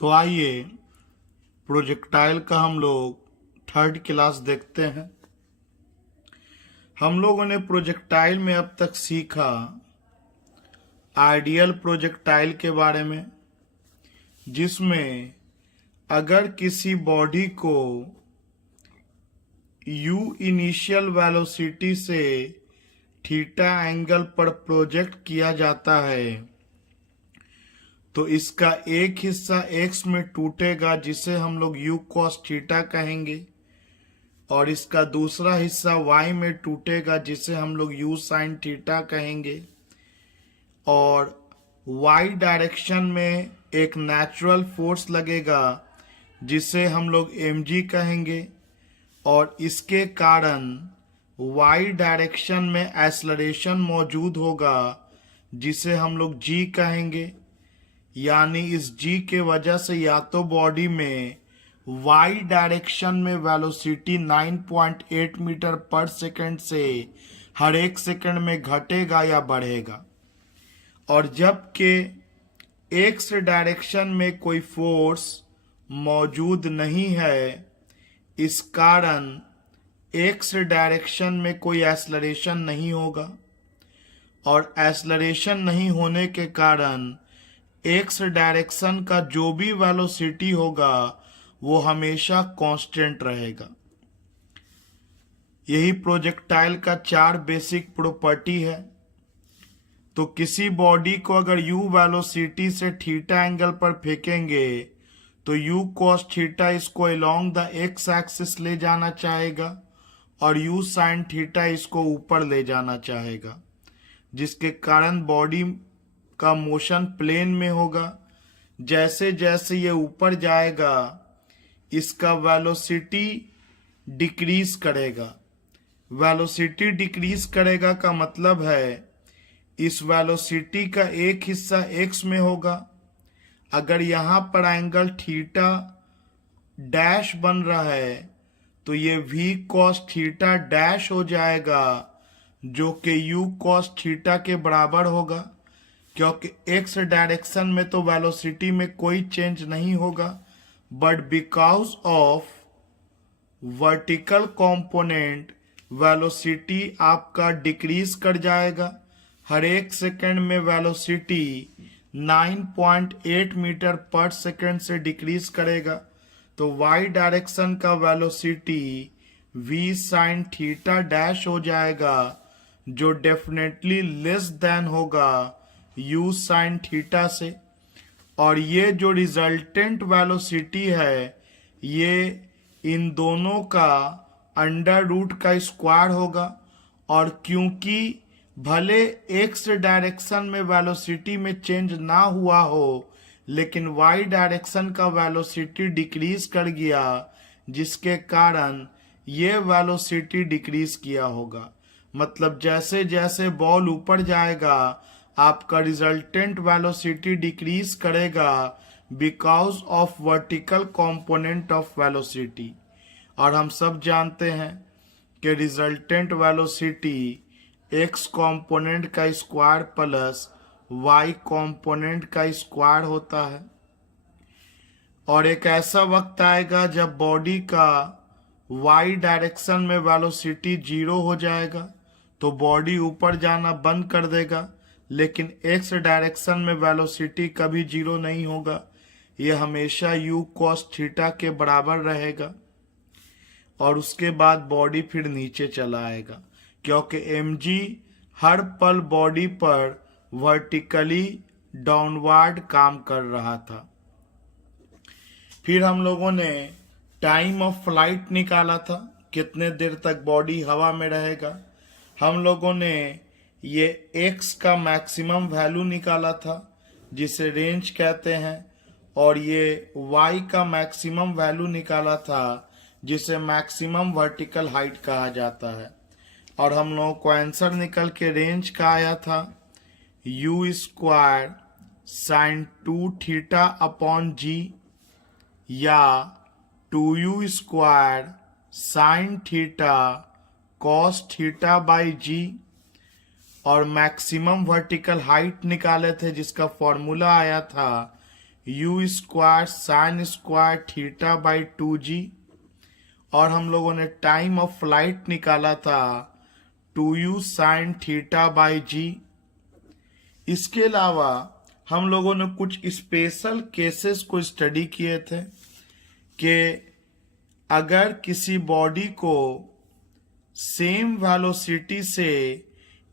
तो आइए प्रोजेक्टाइल का हम लोग थर्ड क्लास देखते हैं। हम लोगों ने प्रोजेक्टाइल में अब तक सीखा आइडियल प्रोजेक्टाइल के बारे में, जिसमें अगर किसी बॉडी को u इनिशियल वेलोसिटी से थीटा एंगल पर प्रोजेक्ट किया जाता है तो इसका एक हिस्सा x में टूटेगा जिसे हम लोग u cos थीटा कहेंगे, और इसका दूसरा हिस्सा y में टूटेगा जिसे हम लोग u sin थीटा कहेंगे, और y डायरेक्शन में एक नेचुरल फोर्स लगेगा जिसे हम लोग mg कहेंगे, और इसके कारण y डायरेक्शन में एक्सेलरेशन मौजूद होगा जिसे हम लोग g कहेंगे। यानी इस g के वजह से या तो बॉडी में y डायरेक्शन में वेलोसिटी 9.8 मीटर पर सेकंड से हर एक सेकंड में घटेगा या बढ़ेगा, और जबकि x डायरेक्शन में कोई फोर्स मौजूद नहीं है, इस कारण x डायरेक्शन में कोई एक्सेलरेशन नहीं होगा, और एक्सेलरेशन नहीं होने के कारण x डायरेक्शन का जो भी वेलोसिटी होगा वो हमेशा कांस्टेंट रहेगा। यही प्रोजेक्टाइल का 4 बेसिक प्रॉपर्टी है। तो किसी बॉडी को अगर u वेलोसिटी से थीटा एंगल पर फेंकेंगे तो u cos थीटा इसको अलोंग द x एक्सिस ले जाना चाहेगा और u sin थीटा इसको ऊपर ले जाना चाहेगा, जिसके कारण बॉडी का मोशन प्लेन में होगा। जैसे जैसे ये ऊपर जाएगा इसका वेलोसिटी डिक्रीज करेगा। वेलोसिटी डिक्रीज करेगा का मतलब है इस वेलोसिटी का एक हिस्सा x में होगा। अगर यहाँ पर एंगल थीटा डैश बन रहा है तो ये v cos थीटा डैश हो जाएगा, जो कि u cos थीटा के बराबर होगा, क्योंकि x डायरेक्शन में तो वेलोसिटी में कोई चेंज नहीं होगा, but because of vertical component velocity आपका डिक्रीज कर जाएगा। हर एक सेकंड में वेलोसिटी 9.8 मीटर पर सेकंड से डिक्रीज करेगा, तो y डायरेक्शन का velocity v sin theta dash हो जाएगा, जो डेफिनेटली लेस देन होगा u sin थीटा से। और ये जो रिजल्टेंट वेलोसिटी है ये इन दोनों का अंडर रूट का स्क्वायर होगा, और क्योंकि भले x डायरेक्शन में वेलोसिटी में चेंज ना हुआ हो लेकिन y डायरेक्शन का वेलोसिटी डिक्रीज कर गया, जिसके कारण ये वेलोसिटी डिक्रीज किया होगा। मतलब जैसे जैसे बॉल ऊपर जाएगा आपका रिजल्टेंट वेलोसिटी डिक्रीज करेगा because of vertical component of velocity. और हम सब जानते हैं कि रिजल्टेंट वेलोसिटी x कंपोनेंट का स्क्वायर प्लस y कंपोनेंट का स्क्वायर होता है। और एक ऐसा वक्त आएगा जब बॉडी का y डायरेक्शन में वेलोसिटी 0 हो जाएगा तो बॉडी ऊपर जाना बंद कर देगा, लेकिन x डायरेक्शन में वेलोसिटी कभी 0 नहीं होगा, यह हमेशा u cos थीटा के बराबर रहेगा। और उसके बाद बॉडी फिर नीचे चला आएगा, क्योंकि mg हर पल बॉडी पर वर्टिकली डाउनवर्ड काम कर रहा था। फिर हम लोगों ने टाइम ऑफ फ्लाइट निकाला था, कितने देर तक बॉडी हवा में रहेगा। हम लोगों ने ये x का मैक्सिमम वैल्यू निकाला था जिसे रेंज कहते हैं, और ये y का मैक्सिमम वैल्यू निकाला था जिसे मैक्सिमम वर्टिकल हाइट कहा जाता है। और हम लोगों को आंसर निकल के रेंज का आया था u square sine 2 theta upon g या 2u square sine theta cos theta by g, और मैक्सिमम वर्टिकल हाइट निकाले थे जिसका फॉर्मूला आया था you square sine square theta by 2g, और हम लोगों ने टाइम ऑफ फ्लाइट निकाला था 2u साइन थीटा बाई जी। इसके अलावा हम लोगों ने कुछ स्पेशल केसेस को स्टडी किए थे कि अगर किसी बॉडी को सेम वेलोसिटी से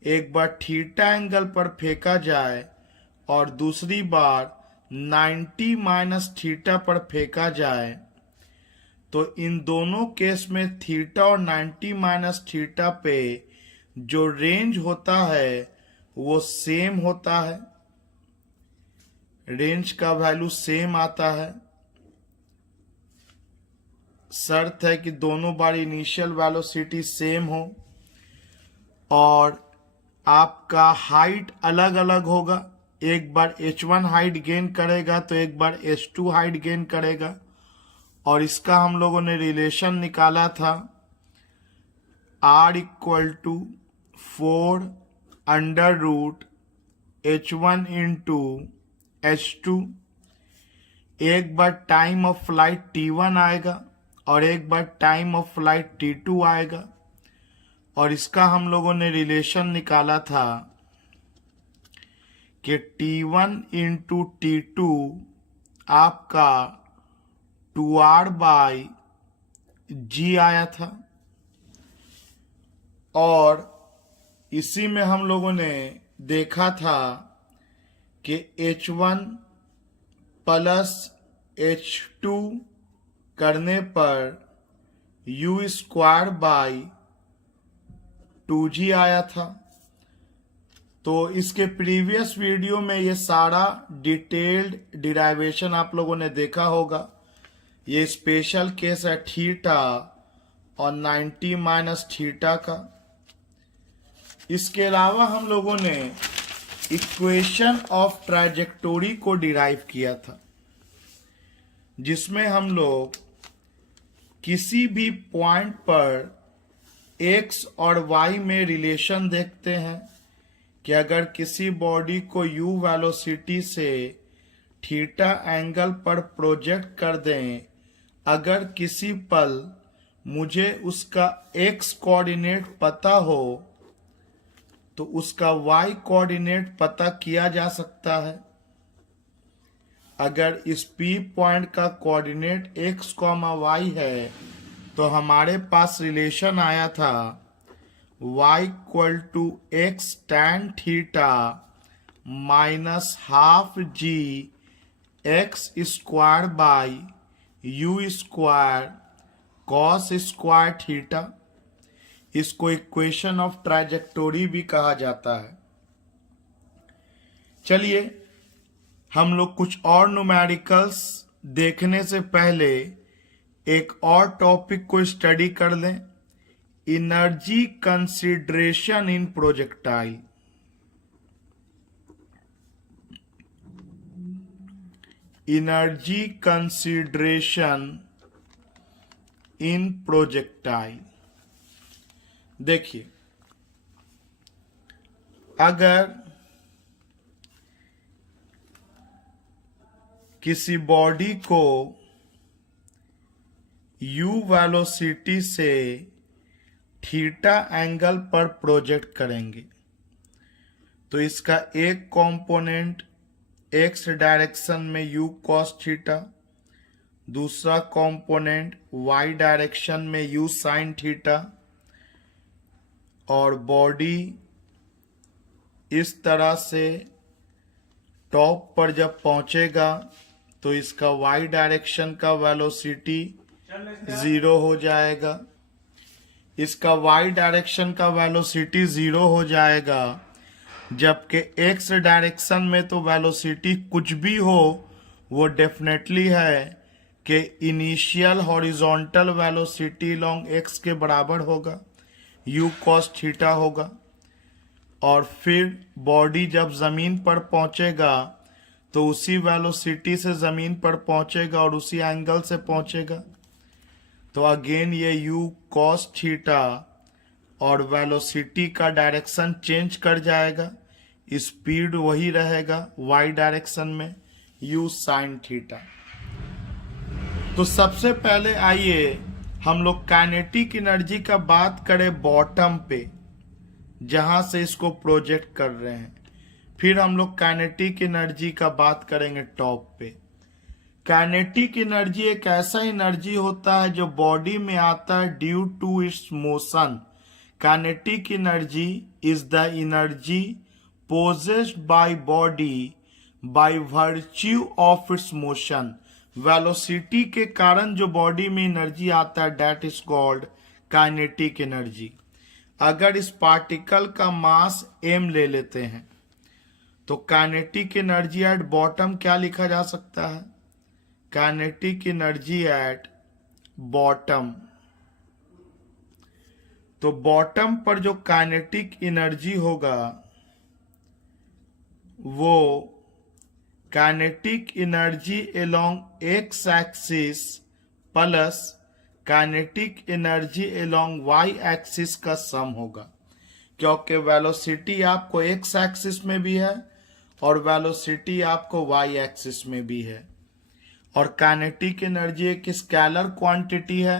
एक बार थीटा एंगल पर फेंका जाए और दूसरी बार 90 माइनस थीटा पर फेंका जाए, तो इन दोनों केस में थीटा और 90 माइनस थीटा पे जो रेंज होता है वो सेम होता है, रेंज का वैल्यू सेम आता है। शर्त है कि दोनों बार इनिशियल वेलोसिटी सेम हो और आपका हाइट अलग अलग होगा। एक बार h1 हाइट गेन करेगा तो एक बार h2 हाइट गेन करेगा, और इसका हम लोगों ने रिलेशन निकाला था r equal to 4 under root h1 into h2। एक बार टाइम ऑफ फ्लाइट t1 आएगा और एक बार टाइम ऑफ फ्लाइट t2 आएगा, और इसका हम लोगों ने रिलेशन निकाला था कि t1 इंटू t2 आपका 2r बाई जी आया था, और इसी में हम लोगों ने देखा था कि h1 प्लस h2 करने पर u स्क्वायर बाई 2g आया था। तो इसके प्रीवियस वीडियो में ये सारा डिटेल्ड डिराइवेशन आप लोगों ने देखा होगा। ये स्पेशल केस है थीटा और 90 माइनस थीटा का। इसके अलावा हम लोगों ने इक्वेशन ऑफ ट्रैजेक्टोरी को डिराइव किया था, जिसमें हम लोग किसी भी पॉइंट पर x और y में रिलेशन देखते हैं कि अगर किसी बॉडी को u वेलोसिटी से थीटा एंगल पर प्रोजेक्ट कर दें, अगर किसी पल मुझे उसका x कोऑर्डिनेट पता हो तो उसका y कोऑर्डिनेट पता किया जा सकता है। अगर इस P पॉइंट का कोऑर्डिनेट x, y है तो हमारे पास रिलेशन आया था y equal to x tan theta minus half g x square by u square cos square theta. इसको इक्वेशन ऑफ ट्रैजेक्टोरी भी कहा जाता है। चलिए हम लोग कुछ और न्यूमेरिकल्स देखने से पहले एक और टॉपिक को स्टडी कर लें, एनर्जी कंसीडरेशन इन प्रोजेक्टाइल। एनर्जी कंसीडरेशन इन प्रोजेक्टाइल। देखिए, अगर किसी बॉडी को u वेलोसिटी से थीटा एंगल पर प्रोजेक्ट करेंगे तो इसका एक कंपोनेंट x डायरेक्शन में u cos थीटा, दूसरा कंपोनेंट y डायरेक्शन में u sin थीटा, और बॉडी इस तरह से टॉप पर जब पहुंचेगा तो इसका y डायरेक्शन का वेलोसिटी 0 हो जाएगा। इसका y डायरेक्शन का वेलोसिटी 0 हो जाएगा, जबकि x डायरेक्शन में तो वेलोसिटी कुछ भी हो वो डेफिनेटली है कि initial horizontal velocity long x के बराबर होगा, u cos थीटा होगा, और फिर बॉडी जब जमीन पर पहुंचेगा तो उसी वेलोसिटी से जमीन पर पहुंचेगा और उसी एंगल से पहुंचेगा। तो अगेन ये u cos थीटा और वेलोसिटी का डायरेक्शन चेंज कर जाएगा, स्पीड वही रहेगा y डायरेक्शन में, u साइन थीटा। तो सबसे पहले आइए हम लोग काइनेटिक एनर्जी का बात करें बॉटम पे, जहां से इसको प्रोजेक्ट कर रहे हैं। फिर हम लोग काइनेटिक एनर्जी का बात करेंगे टॉप पे। काइनेटिक एनर्जी एक ऐसा एनर्जी होता है जो बॉडी में आता है due to its motion. Kinetic energy is the energy possessed by body by virtue of its motion. Velocity के कारण जो बॉडी में एनर्जी आता है that is called kinetic energy. अगर इस पार्टिकल का मास m ले लेते हैं तो काइनेटिक एनर्जी एट बॉटम क्या लिखा जा सकता है? Kinetic energy at bottom. तो बॉटम पर जो काइनेटिक एनर्जी होगा वो kinetic energy along x axis plus kinetic energy along Y axis का सम होगा, क्योंकि वेलोसिटी आपको एक्स एक्सिस में भी है और वेलोसिटी आपको वाई एक्सिस में भी है। और काइनेटिक एनर्जी एक स्केलर क्वांटिटी है,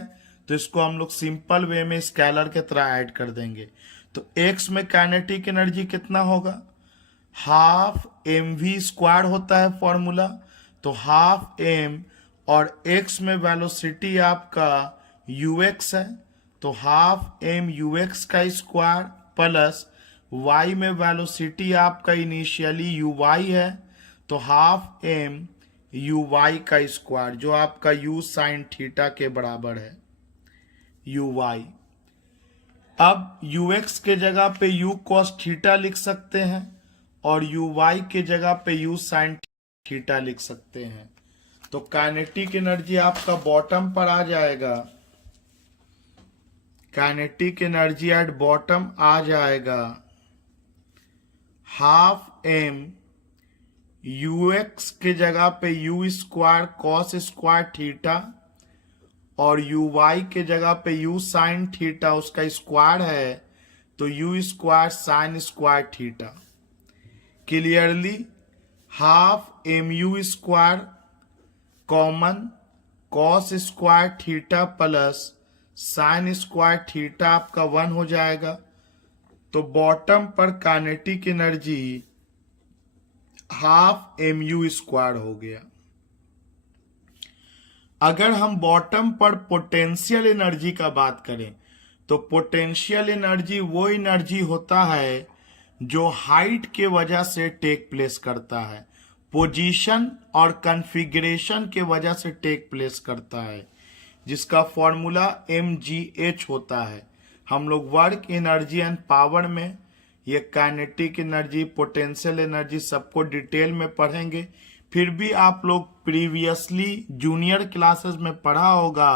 तो इसको हम लोग सिंपल वे में स्केलर के तरह ऐड कर देंगे। तो एक्स में काइनेटिक एनर्जी कितना होगा? हाफ एम वी स्क्वायर होता है फॉर्मूला, तो हाफ एम, और एक्स में वेलोसिटी आपका यू एक्स है, तो हाफ एम यू एक्स का स्क्वायर प्लस वाई में वेलोसिटी आपका इनिशियली यू वाई है, तो हाफ एम यू वाई का स्क्वायर जो आपका यू साइन थीटा के बराबर है, यू वाई। अब यू एक्स के जगह पे यू कॉस थीटा लिख सकते हैं और यू वाई के जगह पे यू साइन थीटा लिख सकते हैं। तो काइनेटिक एनर्जी आपका बॉटम पर आ जाएगा, काइनेटिक एनर्जी एट बॉटम आ जाएगा हाफ एम यू एक्स के जगह पे u square cos square theta और यू वाई के जगह पे यू साइन थीटा, उसका स्क्वायर है तो u square sine square theta. Clearly half M you square common cos square theta plus sine square theta आपका 1 हो जाएगा। तो बॉटम पर kinetic energy half M you square हो गया। अगर हम बॉटम पर पोटेंशियल एनर्जी का बात करें तो पोटेंशियल एनर्जी वो एनर्जी होता है जो हाइट के वजह से टेक प्लेस करता है, पोजीशन और कॉन्फ़िगरेशन के वजह से टेक प्लेस करता है, जिसका फॉर्मूला mgh होता है। हम लोग वर्क एनर्जी एंड पावर में ये काइनेटिक एनर्जी पोटेंशियल एनर्जी सबको डिटेल में पढ़ेंगे। फिर भी आप लोग प्रीवियसली जूनियर क्लासेस में पढ़ा होगा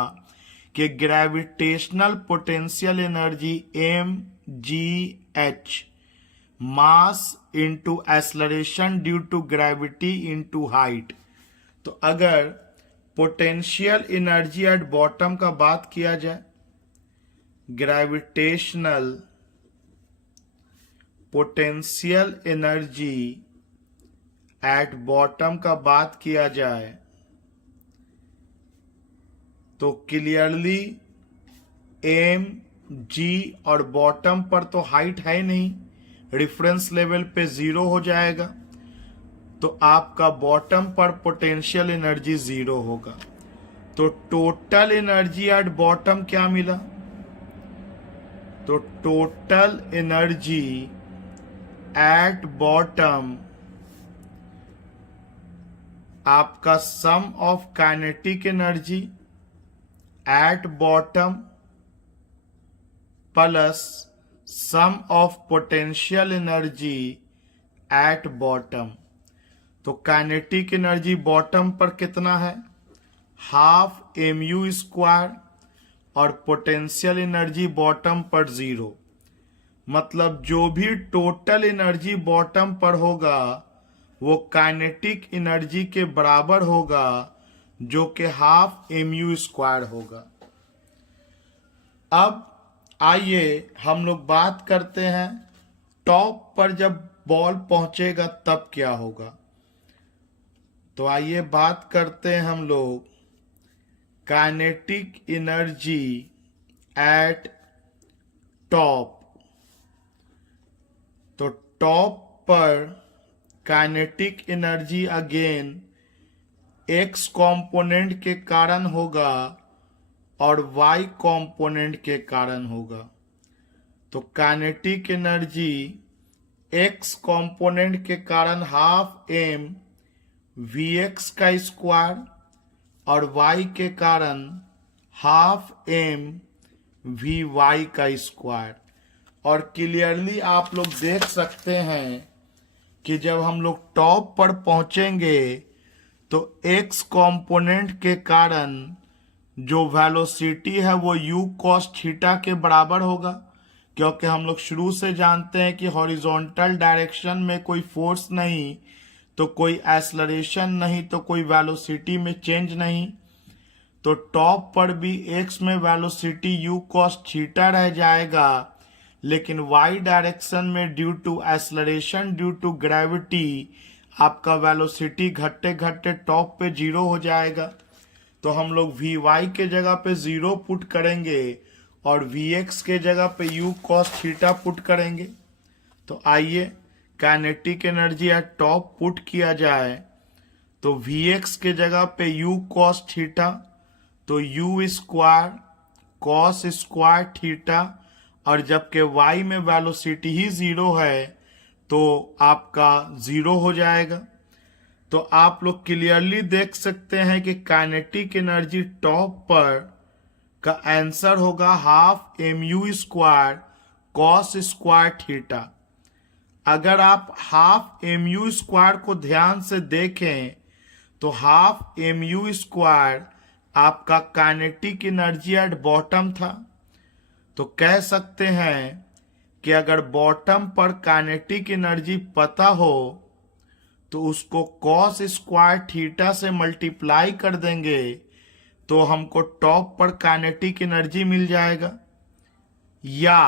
कि gravitational potential energy mgh mass into acceleration due to gravity into height. तो अगर पोटेंशियल एनर्जी एट बॉटम का बात किया जाए, gravitational potential energy at bottom का बात किया जाए तो क्लियरली एम जी और बॉटम पर तो हाइट है नहीं, रेफरेंस लेवल पे 0 हो जाएगा, तो आपका बॉटम पर पोटेंशियल एनर्जी 0 होगा। तो टोटल एनर्जी एट बॉटम क्या मिला? तो टोटल एनर्जी एट बॉटम आपका sum of kinetic energy at bottom plus sum of potential energy at bottom. तो काइनेटिक एनर्जी बॉटम पर कितना है? हाफ एम यू स्क्वायर और पोटेंशियल एनर्जी बॉटम पर 0। मतलब जो भी टोटल एनर्जी बॉटम पर होगा वो काइनेटिक एनर्जी के बराबर होगा, जो कि हाफ एम यू स्क्वायर होगा। अब आइए हम लोग बात करते हैं टॉप पर जब बॉल पहुंचेगा तब क्या होगा। तो आइए बात करते हैं हम लोग काइनेटिक एनर्जी एट टॉप। तो टॉप पर kinetic energy again x component के कारण होगा और वाई कंपोनेंट के कारण होगा। तो काइनेटिक एनर्जी एक्स कंपोनेंट के कारण हाफ एम वी एक्स का स्क्वायर और वाई के कारण हाफ एम वी वाई का स्क्वायर। और क्लियरली आप लोग देख सकते हैं कि जब हम लोग टॉप पर पहुंचेंगे तो एक्स कंपोनेंट के कारण जो वेलोसिटी है वो u cos थीटा के बराबर होगा, क्योंकि हम लोग शुरू से जानते हैं कि हॉरिजॉन्टल डायरेक्शन में कोई फोर्स नहीं, तो कोई एक्सेलरेशन नहीं, तो कोई वेलोसिटी में चेंज नहीं। तो टॉप पर भी x में वेलोसिटी u cos थीटा रह जाएगा, लेकिन y डायरेक्शन में due to acceleration due to gravity आपका वेलोसिटी घटते घटते टॉप पे 0 हो जाएगा। तो हम लोग वी वाई के जगह पे 0 पुट करेंगे और वी एक्स के जगह पे u cos थीटा पुट करेंगे। तो आइए kinetic energy at top put किया जाए। तो वी एक्स के जगह पे u cos थीटा, तो u square cos square theta, और जबकि y में वेलोसिटी ही 0 है तो आपका 0 हो जाएगा। तो आप लोग क्लियरली देख सकते हैं कि काइनेटिक एनर्जी टॉप पर का आंसर होगा half M you square cos square theta. अगर आप हाफ एम यू स्क्वायर को ध्यान से देखें तो हाफ एम यू स्क्वायर आपका काइनेटिक एनर्जी एट बॉटम था। तो कह सकते हैं कि अगर बॉटम पर काइनेटिक एनर्जी पता हो तो उसको कॉस स्क्वायर थीटा से मल्टीप्लाई कर देंगे तो हमको टॉप पर काइनेटिक एनर्जी मिल जाएगा। या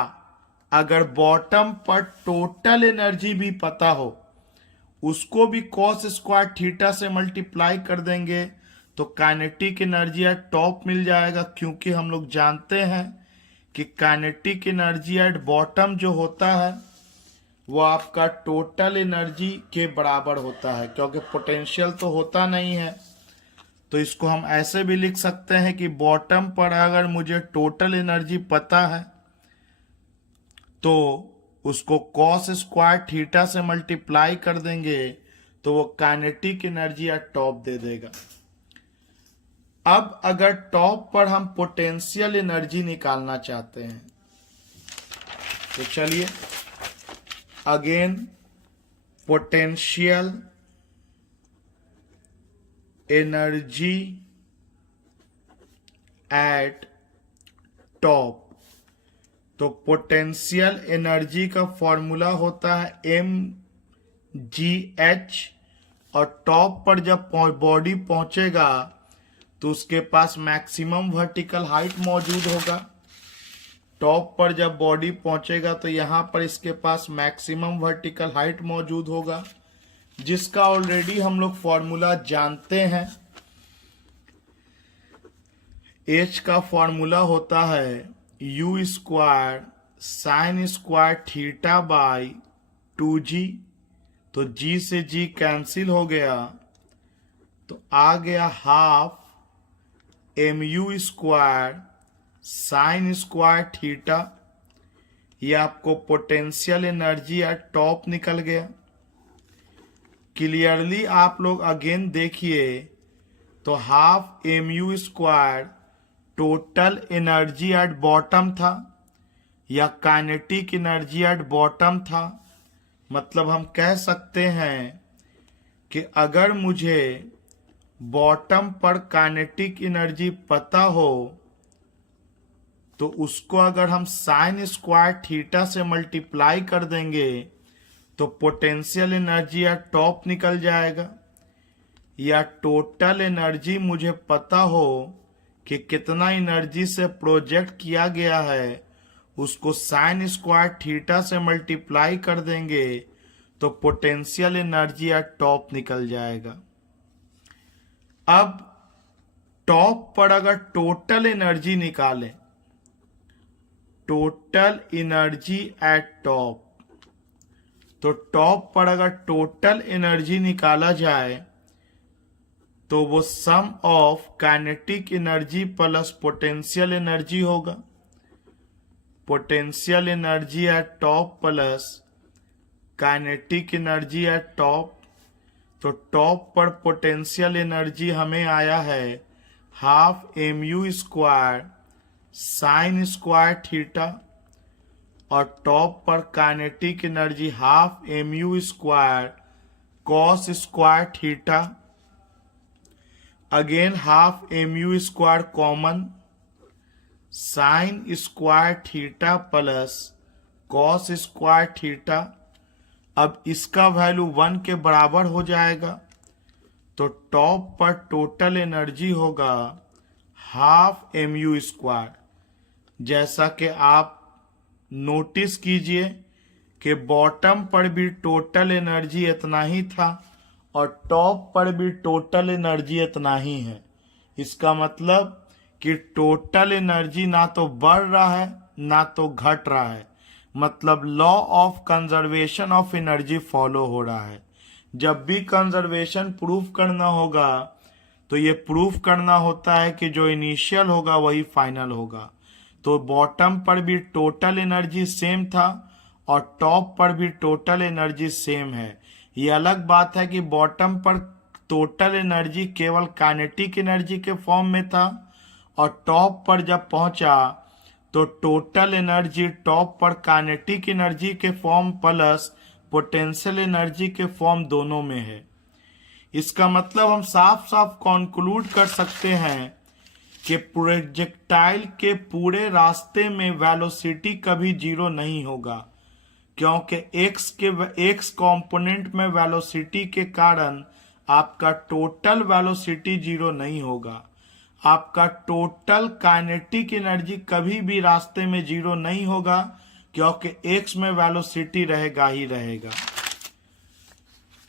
अगर बॉटम पर टोटल एनर्जी भी पता हो उसको भी कॉस स्क्वायर थीटा से मल्टीप्लाई कर देंगे तो काइनेटिक एनर्जी एट टॉप मिल जाएगा, क्योंकि हम लोग जानते हैं कि काइनेटिक एनर्जी एट बॉटम जो होता है वो आपका टोटल एनर्जी के बराबर होता है, क्योंकि पोटेंशियल तो होता नहीं है। तो इसको हम ऐसे भी लिख सकते हैं कि बॉटम पर अगर मुझे टोटल एनर्जी पता है तो उसको कॉस स्क्वायर थीटा से मल्टीप्लाई कर देंगे तो वो काइनेटिक एनर्जी एट टॉप दे देगा। अब अगर टॉप पर हम पोटेंशियल एनर्जी निकालना चाहते हैं तो चलिए again potential energy at top. तो पोटेंशियल एनर्जी का फॉर्मूला होता है mgh, और टॉप पर जब बॉडी पहुंचेगा तो उसके पास मैक्सिमम वर्टिकल हाइट मौजूद होगा। टॉप पर जब बॉडी पहुंचेगा तो यहाँ पर इसके पास मैक्सिमम वर्टिकल हाइट मौजूद होगा, जिसका ऑलरेडी हम लोग फॉर्मूला जानते हैं। h का फॉर्मूला होता है u square sine square theta by 2g। तो g से g कैंसिल हो गया तो आ गया half M you square sine square theta. ये आपको पोटेंशियल एनर्जी एट टॉप निकल गया। क्लियरली आप लोग अगेन देखिए तो half M you square total energy at bottom था या काइनेटिक एनर्जी एट बॉटम था। मतलब हम कह सकते हैं कि अगर मुझे बॉटम पर काइनेटिक एनर्जी पता हो तो उसको अगर हम साइन स्क्वायर थीटा से मल्टीप्लाई कर देंगे तो पोटेंशियल एनर्जी एट टॉप निकल जाएगा। या टोटल एनर्जी मुझे पता हो कि कितना एनर्जी से प्रोजेक्ट किया गया है, उसको साइन स्क्वायर थीटा से मल्टीप्लाई कर देंगे तो पोटेंशियल एनर्जी एट टॉप निकल जाएगा। अब टॉप पर अगर टोटल एनर्जी निकालें, टोटल एनर्जी एट टॉप, तो टॉप पर अगर टोटल एनर्जी निकाला जाए तो वो sum of kinetic energy plus potential energy होगा। Potential energy at top plus kinetic energy at top, तो टॉप पर पोटेंशियल एनर्जी हमें आया है half mu square sine square theta, और टॉप पर kinetic energy half mu square cos square theta, again half mu square common, sine square theta plus cos square theta. अब इसका value 1 के बराबर हो जाएगा, तो टॉप पर टोटल एनर्जी होगा हाफ mu स्क्वायर। जैसा कि आप नोटिस कीजिए कि बॉटम पर भी टोटल एनर्जी इतना ही था और टॉप पर भी टोटल एनर्जी इतना ही है। इसका मतलब कि टोटल एनर्जी ना तो बढ़ रहा है ना तो घट रहा है, मतलब law of conservation of energy follow हो रहा है। जब भी कंजर्वेशन प्रूफ करना होगा तो ये प्रूफ करना होता है कि जो इनिशियल होगा वही फाइनल होगा। तो बॉटम पर भी टोटल एनर्जी सेम था और टॉप पर भी टोटल एनर्जी सेम है। ये अलग बात है कि बॉटम पर टोटल एनर्जी केवल काइनेटिक एनर्जी के फॉर्म में था और टॉप पर जब पहुंचा तो टोटल एनर्जी टॉप पर काइनेटिक एनर्जी के फॉर्म प्लस पोटेंशियल एनर्जी के फॉर्म दोनों में है। इसका मतलब हम साफ साफ कॉन्क्लूड कर सकते हैं कि प्रोजेक्टाइल के पूरे रास्ते में वेलोसिटी कभी जीरो नहीं होगा, क्योंकि एक्स कंपोनेंट में वेलोसिटी के कारण आपका टोटल वेलोसिटी जीरो नहीं होगा। आपका टोटल काइनेटिक एनर्जी कभी भी रास्ते में जीरो नहीं होगा, क्योंकि एक्स में वेलोसिटी रहेगा ही रहेगा।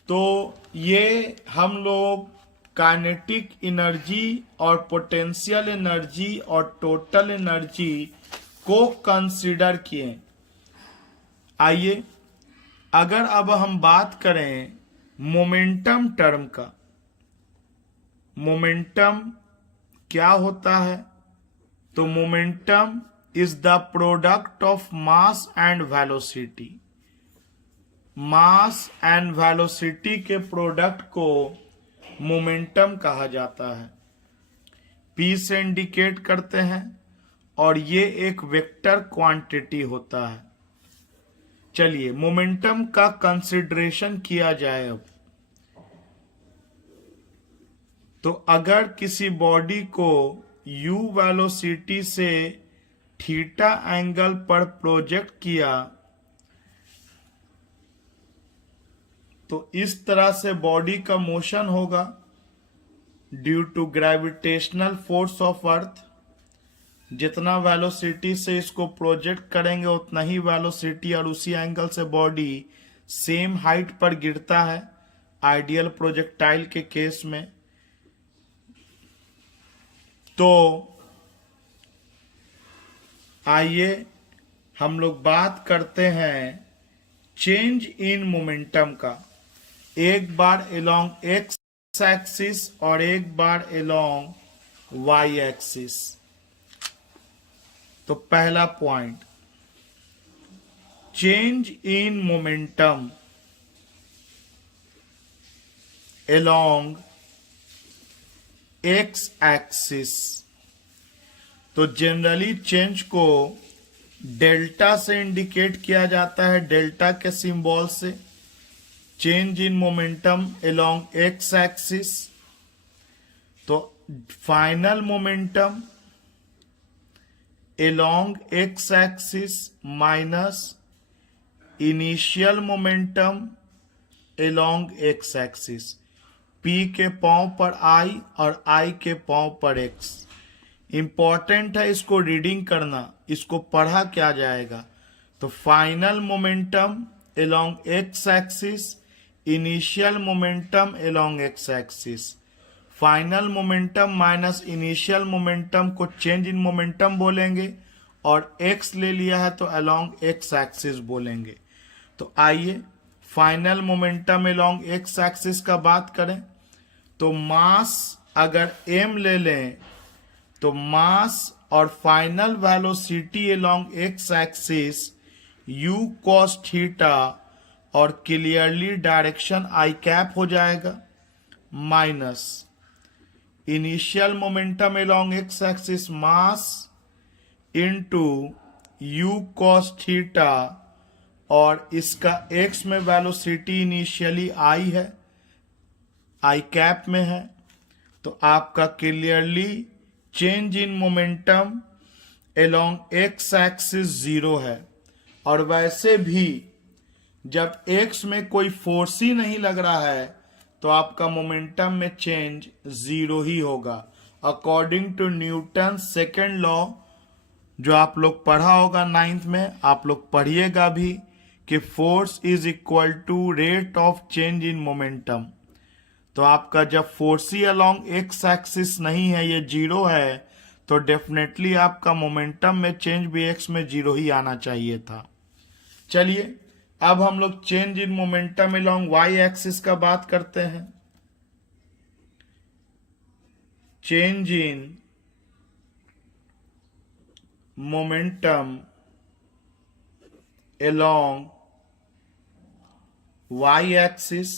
तो ये हम लोग काइनेटिक एनर्जी और पोटेंशियल एनर्जी और टोटल एनर्जी को कंसीडर किए। आइए अगर अब हम बात करें मोमेंटम टर्म का, मोमेंटम क्या होता है? तो momentum is the product of mass and velocity. Mass and velocity के प्रोडक्ट को मोमेंटम कहा जाता है। पी से इंडिकेट करते हैं और ये एक वेक्टर क्वांटिटी होता है। चलिए मोमेंटम का कंसिडरेशन किया जाए। अब तो अगर किसी बॉडी को u वेलोसिटी से थीटा एंगल पर प्रोजेक्ट किया तो इस तरह से बॉडी का मोशन होगा due to gravitational force of earth. जितना वेलोसिटी से इसको प्रोजेक्ट करेंगे उतना ही वेलोसिटी और उसी एंगल से बॉडी सेम हाइट पर गिरता है आइडियल प्रोजेक्टाइल के केस में। तो आइए हम लोग बात करते हैं चेंज इन मोमेंटम का, एक बार अलोंग एक्स एक्सिस और एक बार अलोंग वाई एक्सिस। तो पहला point, change in momentum along x axis. तो जनरली चेंज को डेल्टा से इंडिकेट किया जाता है, डेल्टा के सिंबल से। Change in momentum along x axis. तो final momentum along x axis minus initial momentum along x axis. P के पांव पर I और I के पांव पर X। इंपॉर्टेंट है इसको रीडिंग करना, इसको पढ़ा क्या जाएगा। तो final momentum along x axis, initial momentum along x axis. Final momentum minus initial momentum को चेंज इन मोमेंटम बोलेंगे, और x ले लिया है तो अलोंग x एक्सिस बोलेंगे। तो आइए final momentum along x axis का बात करें तो मास अगर m ले लें तो मास और final velocity along x axis u cos theta और क्लियरली डायरेक्शन i कैप हो जाएगा, minus initial momentum along x axis mass into u cos theta और इसका x में वेलोसिटी इनिशियली i है, i कैप में है, तो आपका clearly change in momentum along x axis 0 है। और वैसे भी जब x में कोई फोर्स ही नहीं लग रहा है तो आपका मोमेंटम में चेंज 0 ही होगा, according to Newton second law, जो आप लोग पढ़ा होगा 9th में, आप लोग पढ़िएगा भी कि force is equal to rate of change in momentum. तो आपका जब फोर्स ही अलोंग एक्स एक्सिस नहीं है, ये 0 है, तो डेफिनेटली आपका मोमेंटम में चेंज भी एक्स में 0 ही आना चाहिए था। चलिए अब हम लोग change in momentum along Y axis का बात करते हैं। Change in momentum along Y axis,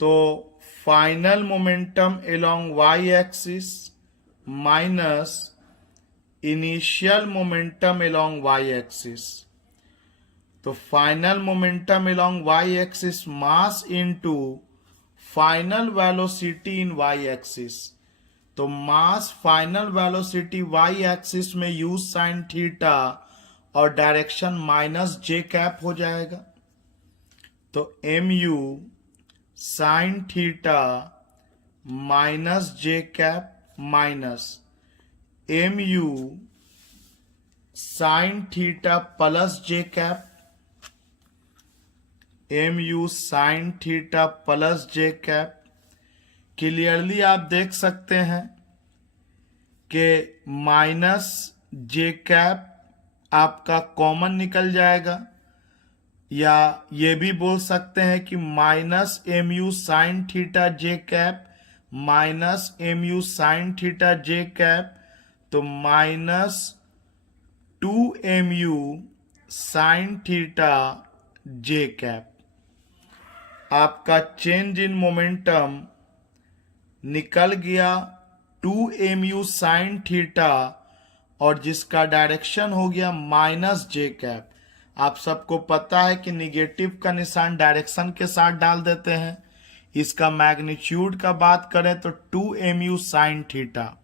तो final momentum along Y axis minus initial momentum along Y axis. तो final momentum along Y axis mass into final velocity in Y axis. तो mass final velocity Y axis में u sine theta और direction minus J cap हो जाएगा। तो mu sine theta minus J cap minus mu sine theta plus J cap, mu sine theta plus J cap. Clearly आप देख सकते हैं कि माइनस जे कैप आपका कॉमन निकल जाएगा, या ये भी बोल सकते हैं कि minus mu sine theta J cap minus mu sine theta J cap, तो minus 2mu sine theta J cap. आपका चेंज इन मोमेंटम निकल गया 2mu साइन थीटा और जिसका डायरेक्शन हो गया माइनस जे कैप। आप सबको पता है कि निगेटिव का निशान डायरेक्शन के साथ डाल देते हैं। इसका मैग्नीट्यूड का बात करें तो 2mu साइन थीटा,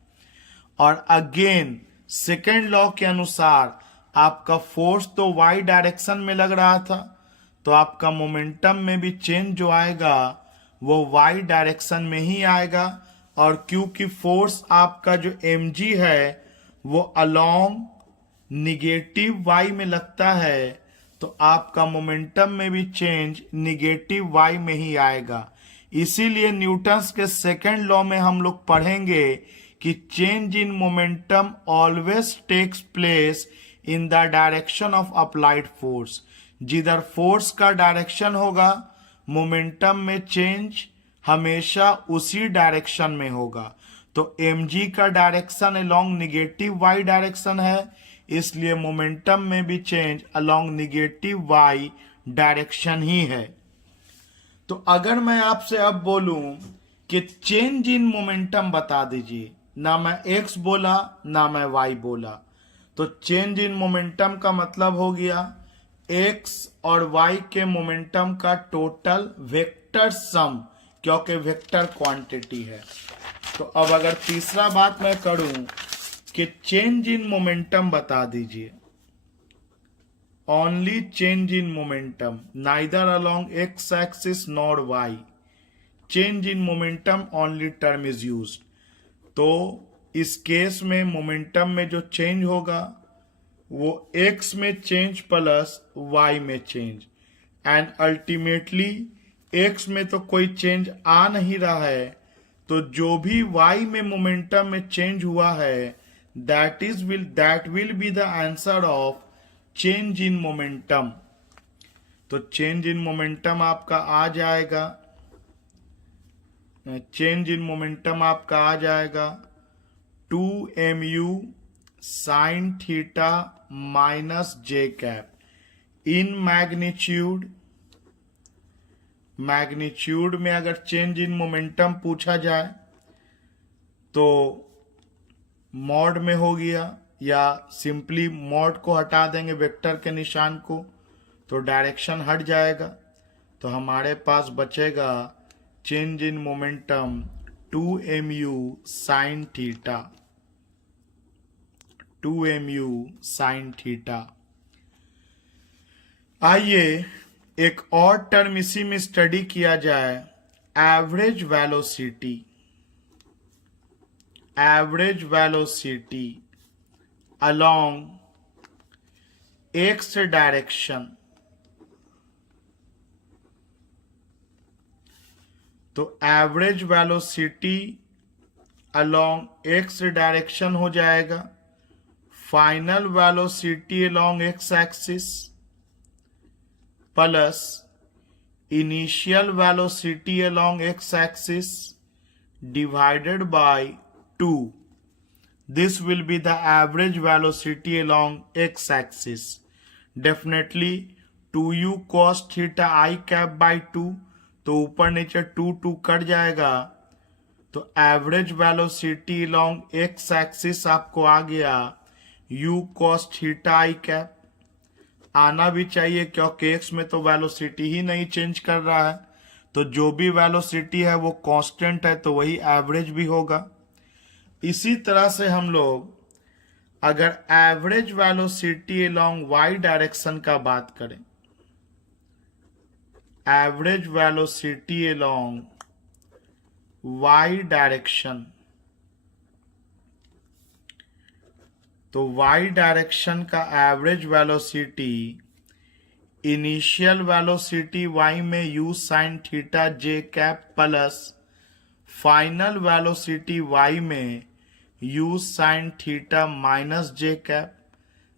और अगेन सेकेंड लॉ के अनुसार आपका फोर्स तो y डायरेक्शन में लग रहा था, तो आपका मोमेंटम में भी चेंज जो आएगा वो y डायरेक्शन में ही आएगा। और क्योंकि फोर्स आपका जो mg है वो अलोंग निगेटिव y में लगता है, तो आपका मोमेंटम में भी चेंज निगेटिव y में ही आएगा। इसीलिए न्यूटन्स के सेकेंड लॉ में हम लोग पढ़ेंगे कि change in momentum always takes place in the direction of applied force. जिधर फोर्स का डायरेक्शन होगा मोमेंटम में चेंज हमेशा उसी डायरेक्शन में होगा। तो mg का direction along negative y direction है, इसलिए मोमेंटम में भी change along negative y direction ही है। तो अगर मैं आपसे अब बोलूं कि चेंज इन मोमेंटम बता दीजिए, ना मैं x बोला ना मैं y बोला, तो चेंज इन मोमेंटम का मतलब हो गया x और y के मोमेंटम का टोटल वेक्टर सम, क्योंकि वेक्टर क्वांटिटी है। तो अब अगर तीसरा बात मैं करूं कि चेंज इन मोमेंटम बता दीजिए, only change in momentum neither along x axis nor y, change in momentum only term is used. तो इस केस में मोमेंटम में जो चेंज होगा वो x में चेंज प्लस y में चेंज, एंड अल्टीमेटली एक्स में तो कोई चेंज आ नहीं रहा है, तो जो भी वाई में मोमेंटम में चेंज हुआ है that will be the answer of change in momentum. तो चेंज इन मोमेंटम आपका आ जाएगा, चेंज इन मोमेंटम आपका आ जाएगा 2mu sine theta minus J cap in magnitude. Magnitude में अगर चेंज इन मोमेंटम पूछा जाए तो मॉड में हो गया, या सिंपली मॉड को हटा देंगे वेक्टर के निशान को तो डायरेक्शन हट जाएगा। तो हमारे पास बचेगा change in momentum 2mu sine theta, 2mu sine theta. आइए एक और टर्म इसी में स्टडी किया जाए, average velocity. Average velocity along X direction. तो average velocity along X direction हो जाएगा final velocity along x axis plus initial velocity along x axis divided by 2. This will be the average velocity along x axis. Definitely 2u cos theta I cap by 2, तो ऊपर नीचे 2 cut जाएगा, तो average velocity along x axis आपको आ गया u cos theta I cap. आना भी चाहिए क्योंकि एक्स में तो वेलोसिटी ही नहीं चेंज कर रहा है, तो जो भी वेलोसिटी है वो कांस्टेंट है, तो वही एवरेज भी होगा। इसी तरह से हम लोग अगर average velocity along Y direction का बात करें, average velocity along Y direction, तो वाई डायरेक्शन का average velocity initial velocity Y में u sine theta J cap plus final velocity Y में u sine theta minus J cap,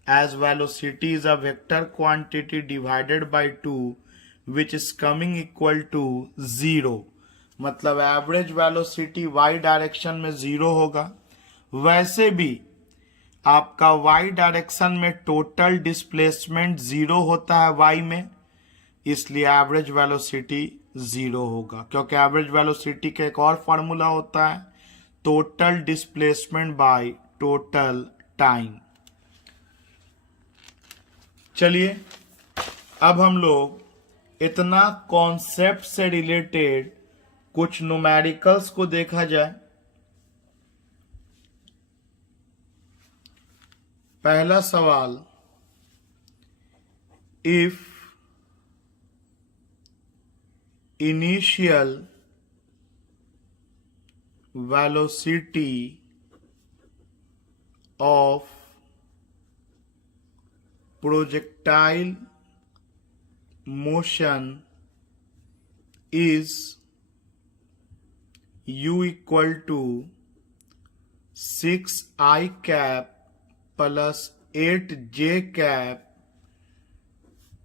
as velocity is a vector quantity divided by 2 which is coming equal to 0। मतलब average velocity Y direction में 0 होगा। वैसे भी आपका y direction में total displacement 0 होता है y में, इसलिए एवरेज वेलोसिटी 0 होगा। क्योंकि एवरेज वेलोसिटी का एक और फॉर्मूला होता है total displacement by total time. चलिए अब हम लोग इतना कॉन्सेप्ट से रिलेटेड कुछ न्यूमेरिकल्स को देखा जाए। पहला सवाल, if initial velocity of projectile motion is u equal to 6i cap plus 8j cap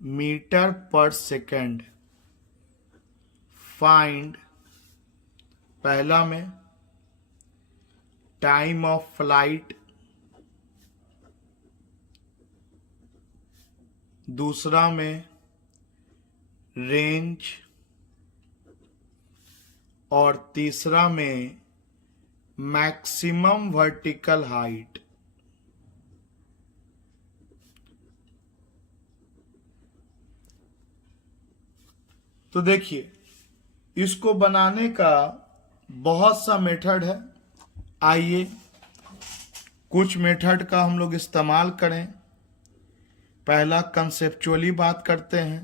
metre per second, find पहला में टाइम ऑफ फ्लाइट, दूसरा में रेंज, और तीसरा में मैक्सिमम वर्टिकल हाइट। तो देखिए इसको बनाने का बहुत सा मेथड है। आइए कुछ मेथड का हम लोग इस्तेमाल करें। पहला कंसेप्चुअली बात करते हैं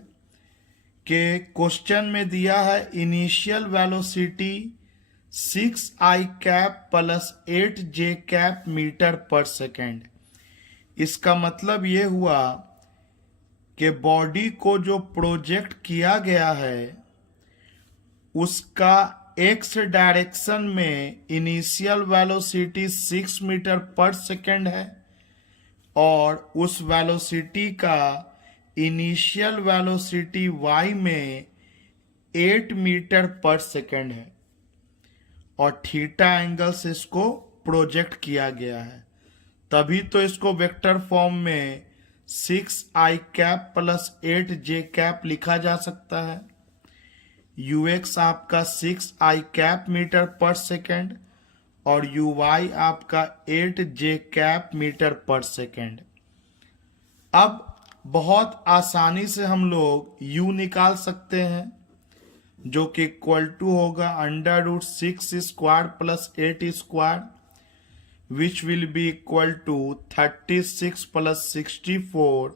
कि क्वेश्चन में दिया है initial velocity 6i cap plus 8j cap metre per second. इसका मतलब ये हुआ कि बॉडी को जो प्रोजेक्ट किया गया है उसका एक्स डायरेक्शन में initial velocity 6 metre per second है और उस वेलोसिटी का इनिशियल वेलोसिटी वाई में 8 मीटर पर सेकेंड है और थीटा एंगल से इसको प्रोजेक्ट किया गया है। तभी तो इसको वेक्टर फॉर्म में 6i cap plus 8j cap लिखा जा सकता है। ux आपका 6i cap metre per second और uy आपका 8j cap metre per second. अब बहुत आसानी से हम लोग u निकाल सकते हैं जो कि इक्वल टू होगा √6 square plus 8 square which will be equal to 36 plus 64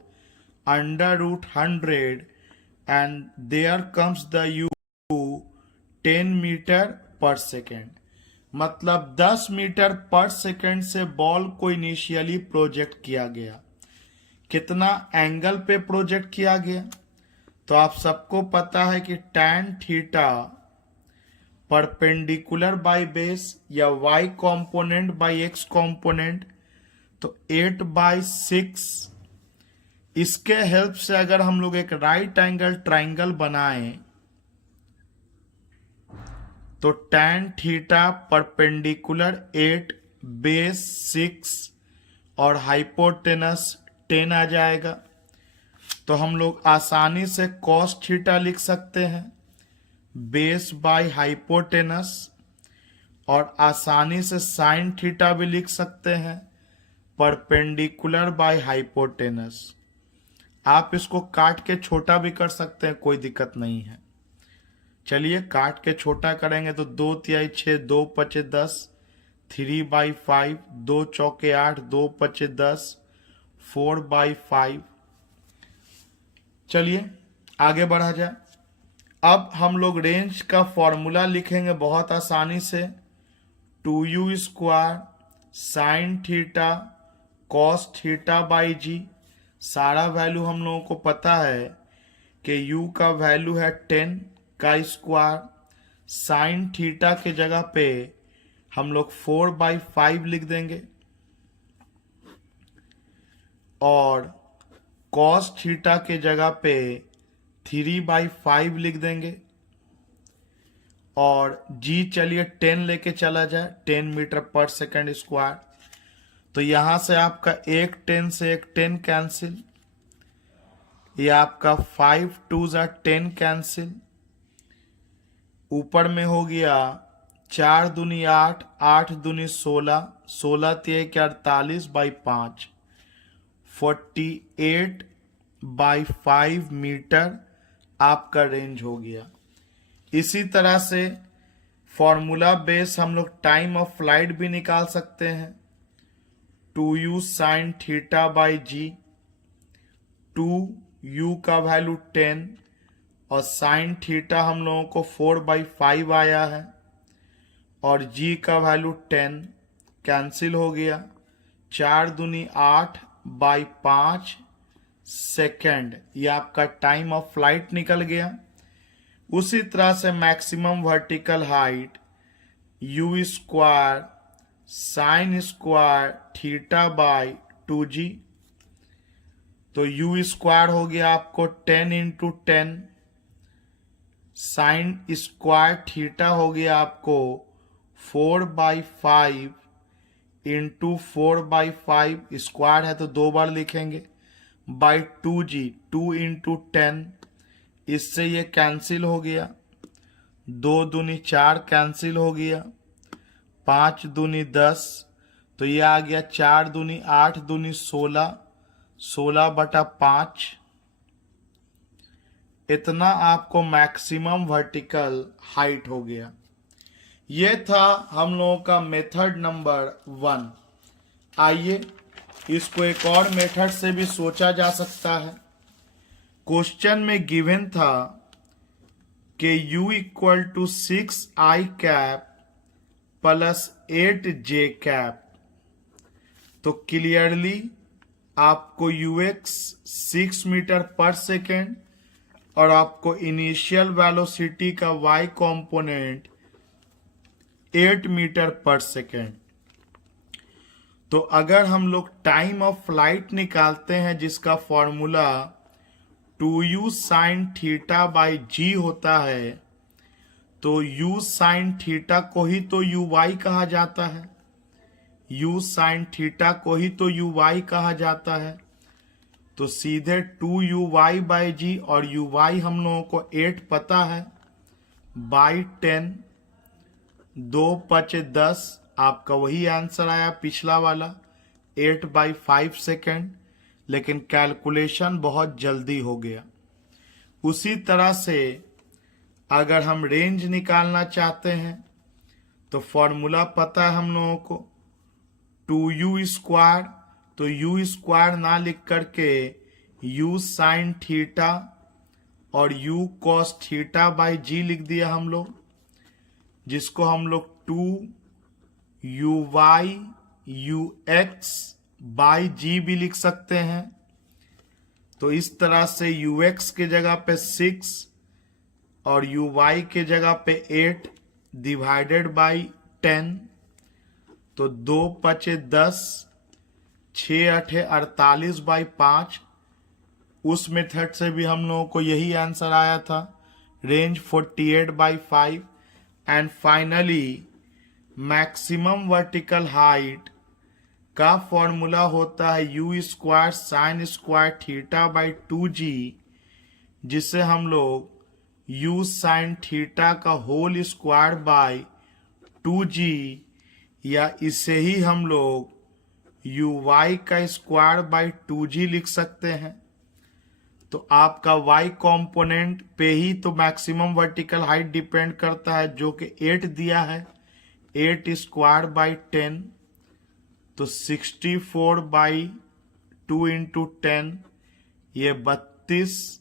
√100 and there comes the u 10 metre per second. मतलब 10 मीटर पर सेकेंड से बॉल को इनिशियली प्रोजेक्ट किया गया। कितना एंगल पे प्रोजेक्ट किया गया? तो आप सबको पता है कि tan theta perpendicular by base या y component by x component, तो 8/6। इसके हेल्प से अगर हम लोग एक राइट एंगल ट्राइंगल बनाएं तो tan थीटा परपेंडिकुलर 8 बेस 6 और हाइपोटेनस 10 आ जाएगा। तो हम लोग आसानी से cos थीटा लिख सकते हैं बेस बाय हाइपोटेनस और आसानी से साइन थीटा भी लिख सकते हैं परपेंडिकुलर बाय हाइपोटेनस। आप इसको काट के छोटा भी कर सकते हैं, कोई दिक्कत नहीं है। चलिए काट के छोटा करेंगे तो 2 तिहाई 6, 2 पचे 10, 3/5, 2 चौके 8, 2 पचे 10, 4/5। चलिए आगे बढ़ा जाए। अब हम लोग रेंज का फॉर्मूला लिखेंगे बहुत आसानी से। 2u square sine theta cos theta by G. सारा वैल्यू हम लोगों को पता है कि u का वैल्यू है 10 का स्क्वायर। साइन थीटा के जगह पे हम लोग 4/5 लिख देंगे और कॉस थीटा के जगह पे 3/5 लिख देंगे और g चलिए 10 लेके चला जाए, 10 मीटर पर सेकेंड स्क्वायर। तो यहां से आपका एक 10 से एक 10 कैंसिल, ये आपका 5 2 10 कैंसिल। ऊपर में हो गया 4 दूनी 8, 8 दूनी 16, 16 तिये 48/5, 48/5 मीटर आपका रेंज हो गया। इसी तरह से फॉर्मूला बेस हम लोग टाइम ऑफ फ्लाइट भी निकाल सकते हैं। 2u sine theta by ji. 2u का वैल्यू 10 और साइन थीटा हम लोगों को 4/5 आया है और g का वैल्यू 10 कैंसिल हो गया। 4 दूनी 8/5 सेकेंड, ये आपका टाइम ऑफ फ्लाइट निकल गया। उसी तरह से maximum vertical height u square sine square theta by 2g। तो u स्क्वायर हो गया आपको 10 × 10, साइन स्क्वायर थीटा हो गया आपको 4/5 × 4/5, स्क्वायर है तो 2 बार लिखेंगे, बाई 2g, 2 × 10। इससे ये कैंसिल हो गया, 2 दूनी 4 कैंसिल हो गया, 5 दूनी 10, तो ये आ गया 4 दूनी 8 दूनी 16, 16/5। इतना आपको मैक्सिमम वर्टिकल हाइट हो गया। ये था हम लोगों का मेथड नंबर 1। आइए इसको एक और मेथड से भी सोचा जा सकता है। क्वेश्चन में गिवन था कि u = 6i cap plus 8j cap. तो क्लियरली आपको ux 6 मीटर पर सेकेंड और आपको इनिशियल वेलोसिटी का y component 8 metre per second. तो अगर हम लोग टाइम ऑफ फ्लाइट निकालते हैं जिसका formula 2u sine theta by G होता है, तो u साइन थीटा को ही तो uy कहा जाता है, u साइन थीटा को ही तो uy कहा जाता है। तो सीधे 2uy बाई जी, और uy हम लोगों को 8 पता है, बाई 10, 2 पचे 10, आपका वही आंसर आया पिछला वाला 8/5 सेकेंड, लेकिन कैलकुलेशन बहुत जल्दी हो गया। उसी तरह से अगर हम रेंज निकालना चाहते हैं तो फॉर्मूला पता है हम लोगों को 2u स्क्वायर, तो u स्क्वायर ना लिख करके u साइन थीटा और u कॉस थीटा बाई जी लिख दिया हम लोग, जिसको हम लोग 2uy ux बाई जी भी लिख सकते हैं। तो इस तरह से ux के जगह पे 6 और uy के जगह पे 8 डिवाइडेड बाई 10, तो 2 पचे 10, 6 अठे 48 बाई 5। उस मेथड से भी हम लोगों को यही आंसर आया था, range 48/5। And finally maximum vertical height का फॉर्मूला होता है u square sine square theta by 2g, जिसे हम लोग u साइन थीटा का होल स्क्वायर बाई 2g, या इसे ही हम लोग uy का स्क्वायर बाई 2g लिख सकते हैं। तो आपका y कंपोनेंट पे ही तो मैक्सिमम वर्टिकल हाइट डिपेंड करता है, जो कि 8 दिया है, 8 स्क्वायर बाई 10, तो 64/2 इंटू 10, ये 32,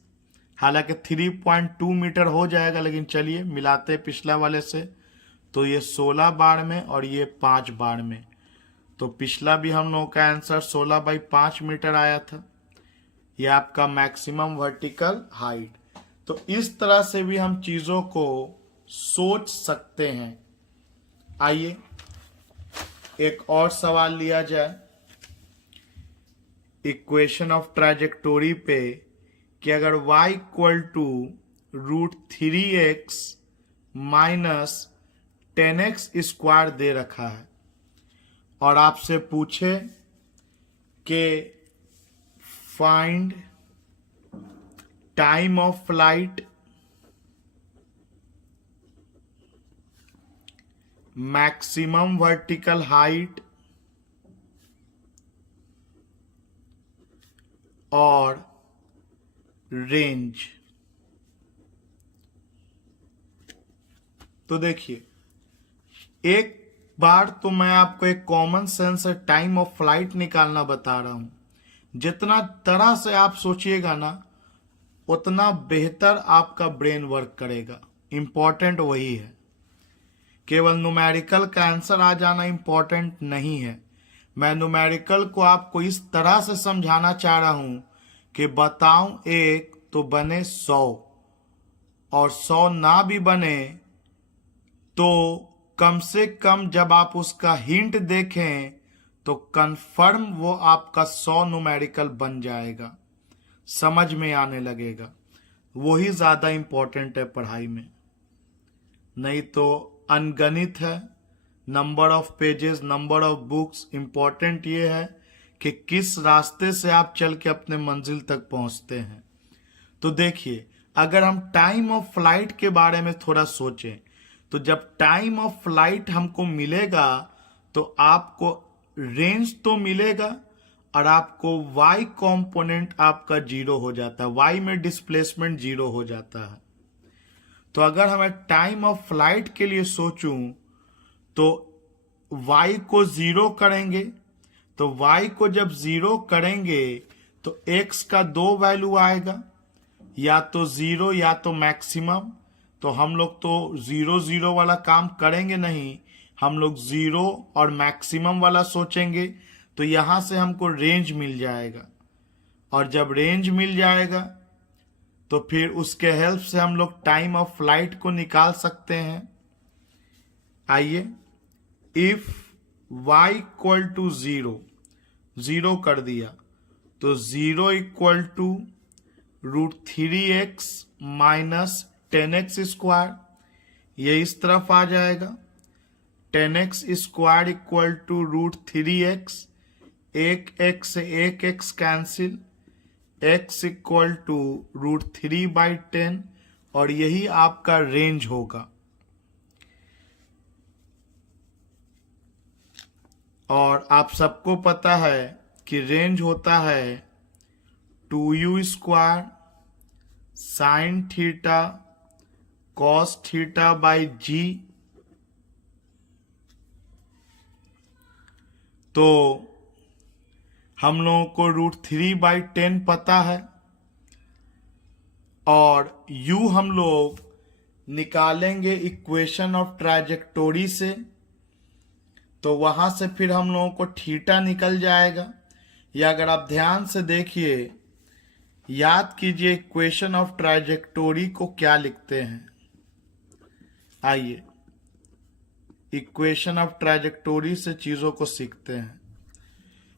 हालांकि 3.2 मीटर हो जाएगा, लेकिन चलिए मिलाते पिछला वाले से, तो ये 16 बार में और ये 5 बार में, तो पिछला भी हम लोगों का आंसर 16/5 मीटर आया था। ये आपका मैक्सिमम वर्टिकल हाइट। तो इस तरह से भी हम चीजों को सोच सकते हैं। आइए एक और सवाल लिया जाए इक्वेशन ऑफ ट्रैजेक्टोरी पे, कि अगर y equal to √3x minus 10x square दे रखा है और आपसे पूछे कि find time of flight, maximum vertical height और रेंज, तो देखिए एक बार तो मैं आपको एक कॉमन सेंस से टाइम ऑफ फ्लाइट निकालना बता रहा हूं। जितना तरह से आप सोचिएगा ना, उतना बेहतर आपका ब्रेन वर्क करेगा। इंपॉर्टेंट वही है, केवल न्यूमेरिकल का आंसर आ जाना इंपॉर्टेंट नहीं है। मैं न्यूमेरिकल को आपको इस तरह से समझाना चाह रहा हूं कि बताऊं 1 तो बने 100, और 100 ना भी बने तो कम से कम जब आप उसका हिंट देखें तो कंफर्म वो आपका 100 न्यूमेरिकल बन जाएगा, समझ में आने लगेगा। वही ज्यादा इंपॉर्टेंट है पढ़ाई में, नहीं तो अनगणित है, number of pages, number of books. Important ये है कि किस रास्ते से आप चल के अपने मंजिल तक पहुंचते हैं। तो देखिए अगर हम टाइम ऑफ फ्लाइट के बारे में थोड़ा सोचें, तो जब टाइम ऑफ फ्लाइट हमको मिलेगा तो आपको रेंज तो मिलेगा और आपको y कंपोनेंट आपका 0 हो जाता है, y में डिस्प्लेसमेंट 0 हो जाता है। तो अगर हमें टाइम ऑफ फ्लाइट के लिए सोचूं तो y को 0 करेंगे, तो y को जब 0 करेंगे तो x का 2 वैल्यू आएगा, या तो 0 या तो मैक्सिमम। तो हम लोग तो 0 0 वाला काम करेंगे नहीं, हम लोग 0 और मैक्सिमम वाला सोचेंगे। तो यहां से हमको रेंज मिल जाएगा, और जब रेंज मिल जाएगा तो फिर उसके हेल्प से हम लोग टाइम ऑफ फ्लाइट को निकाल सकते हैं। आइए, इफ y इक्वल टू 0 कर दिया तो 0 equal to √3x minus 10x square, ये इस तरफ आ जाएगा। 10x square equal to √3x, एक x से एक x cancel, x equal to √3/10, और यही आपका रेंज होगा। और आप सबको पता है कि रेंज होता है 2u square sine theta cos theta by G. तो हम लोगों को √3/10 पता है, और u हम लोग निकालेंगे इक्वेशन ऑफ ट्रैजेक्टोरी से, तो वहां से फिर हम लोगों को थीटा निकल जाएगा। या अगर आप ध्यान से देखिए, याद कीजिए इक्वेशन ऑफ ट्रैजेक्टोरी को क्या लिखते हैं। आइए इक्वेशन ऑफ ट्रैजेक्टोरी से चीजों को सीखते हैं।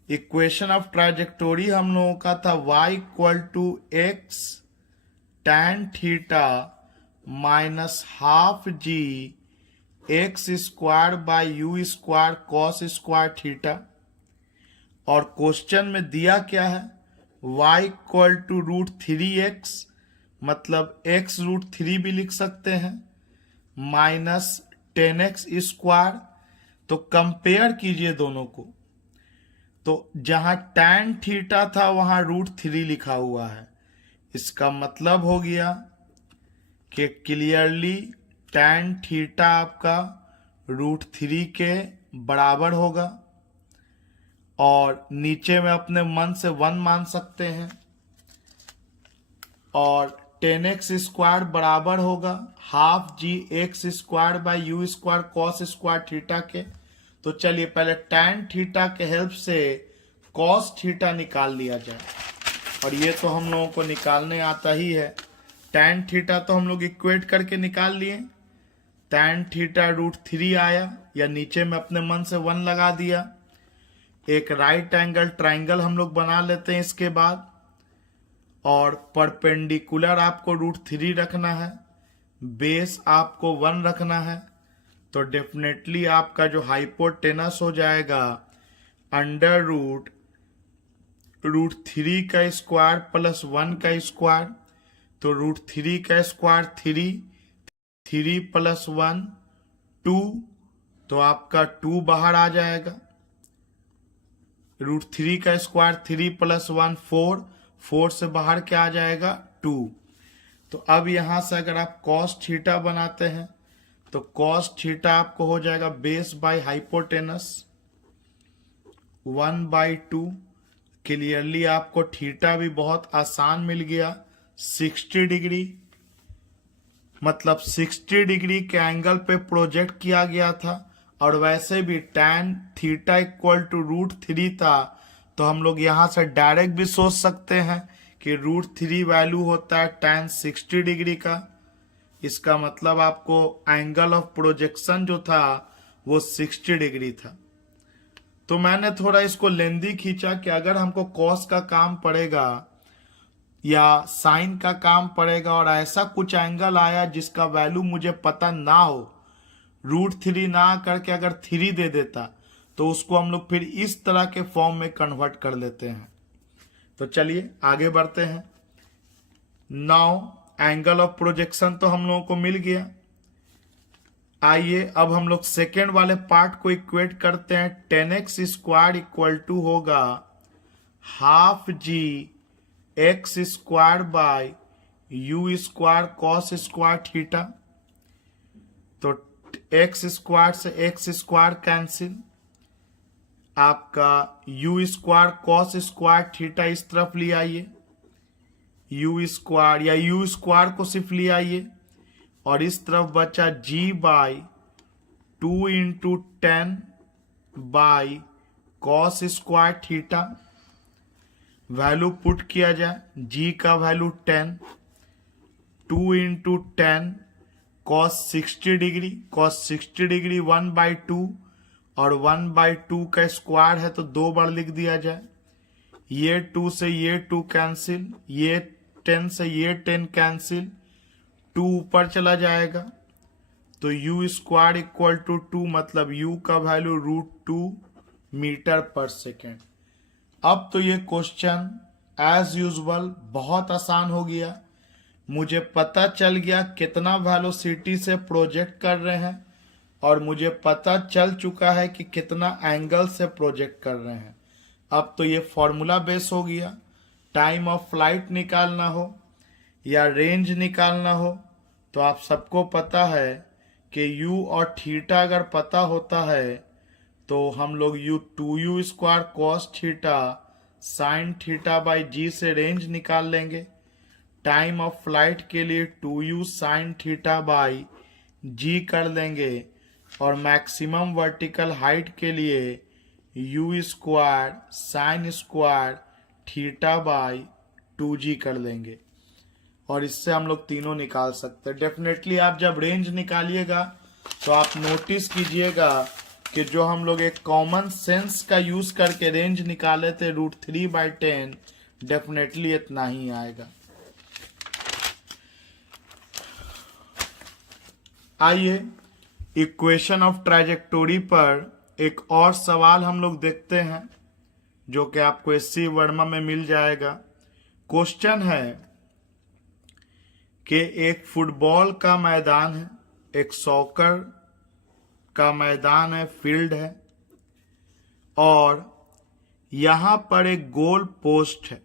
इक्वेशन ऑफ ट्रैजेक्टोरी हम लोगों का था y equal to x tan theta minus half g x square by u square cos square theta. और क्वेश्चन में दिया क्या है, y इक्वल टू √3x, मतलब x √3 भी लिख सकते हैं, माइनस 10x स्क्वायर। तो कंपेयर कीजिए दोनों को, तो जहां tan थीटा था वहां √3 लिखा हुआ है। इसका मतलब हो गया कि क्लियरली tan थीटा आपका √3 के बराबर होगा, और नीचे में अपने मन से 1 मान सकते हैं। और 10x स्क्वायर बराबर होगा half g x square by u square cos square theta के। तो चलिए पहले tan थीटा के हेल्प से कॉस थीटा निकाल लिया जाए, और ये तो हम लोगों को निकालने आता ही है। tan थीटा तो हम लोग इक्वेट करके निकाल लिए, tan थीटा √3 आया, या नीचे में अपने मन से 1 लगा दिया। एक राइट एंगल ट्राइंगल हम लोग बना लेते हैं इसके बाद, और परपेंडिकुलर आपको √3 रखना है, बेस आपको 1 रखना है। तो डेफिनेटली आपका जो हाइपोटेनस हो जाएगा अंडर √3 का स्क्वायर प्लस 1 का स्क्वायर। तो √3 का स्क्वायर 3 प्लस 1 2, तो आपका 2 बाहर आ जाएगा। √3 का स्क्वायर 3 प्लस 1 4 से बाहर क्या आ जाएगा 2। तो अब यहां से अगर आप कॉस थीटा बनाते हैं तो कॉस थीटा आपको हो जाएगा बेस बाय हाइपोटेनस 1/2। क्लियरली आपको थीटा भी बहुत आसान मिल गया, 60 डिग्री, मतलब 60 डिग्री के एंगल पे प्रोजेक्ट किया गया था। और वैसे भी tan थीटा इक्वल टू √3 था, तो हम लोग यहां से डायरेक्ट भी सोच सकते हैं कि √3 वैल्यू होता है tan 60 डिग्री का। इसका मतलब आपको एंगल ऑफ प्रोजेक्शन जो था वो 60 डिग्री था। तो मैंने थोड़ा इसको लेंदी खींचा कि अगर हमको कॉस का काम पड़ेगा या साइन का काम पड़ेगा और ऐसा कुछ एंगल आया जिसका वैल्यू मुझे पता ना हो, √3 ना करके अगर 3 दे देता, तो उसको हम लोग फिर इस तरह के फॉर्म में कन्वर्ट कर लेते हैं। तो चलिए आगे बढ़ते हैं। नाउ एंगल ऑफ प्रोजेक्शन तो हम लोगों को मिल गया। आइए अब हम लोग सेकेंड वाले पार्ट को इक्वेट करते हैं। 10x स्क्वायर इक्वल टू होगा half g x square by u square cos square theta. तो एक्स स्क्वायर से एक्स स्क्वायर कैंसिल, आपका u square cos square theta इस तरफ ले आइए, यू स्क्वायर या यू स्क्वायर को सिर्फ ले आइए, और इस तरफ बचा g by 2 × 10 by cos square theta. Value put किया जाए, g का value 10, 2 into 10 cos 60 degree, cos 60 degree 1/2 और 1/2 का स्क्वायर है तो 2 बार लिख दिया जाए। ये 2 से ये 2 कैंसिल, ये 10 से ये 10 कैंसिल, 2 ऊपर चला जाएगा तो u स्क्वायर इक्वल टू 2, मतलब u का वैल्यू √2 मीटर पर सेकेंड। अब तो ये क्वेश्चन एज यूजुअल बहुत आसान हो गया। मुझे पता चल गया कितना वेलोसिटी से प्रोजेक्ट कर रहे हैं और मुझे पता चल चुका है कि कितना एंगल से प्रोजेक्ट कर रहे हैं। अब तो ये फॉर्मूला बेस हो गया। टाइम ऑफ फ्लाइट निकालना हो या रेंज निकालना हो तो आप सबको पता है कि u और थीटा अगर पता होता है तो हम लोग 2u square cos theta sine theta by G से रेंज निकाल लेंगे। टाइम ऑफ फ्लाइट के लिए 2u साइन थीटा बाई जी कर लेंगे और मैक्सिमम वर्टिकल हाइट के लिए u square sine square theta by 2g कर लेंगे और इससे हम लोग तीनों निकाल सकते हैं। डेफिनेटली आप जब रेंज निकालिएगा तो आप नोटिस कीजिएगा कि जो हम लोग एक कॉमन सेंस का यूज करके रेंज निकाले थे √3/10, डेफिनेटली इतना ही आएगा। आइए इक्वेशन ऑफ ट्रैजेक्टोरी पर एक और सवाल हम लोग देखते हैं जो कि आपको SC वर्मा में मिल जाएगा। क्वेश्चन है कि एक फुटबॉल का मैदान है, एक सॉकर का मैदान है, फील्ड है और यहां पर एक गोल पोस्ट है।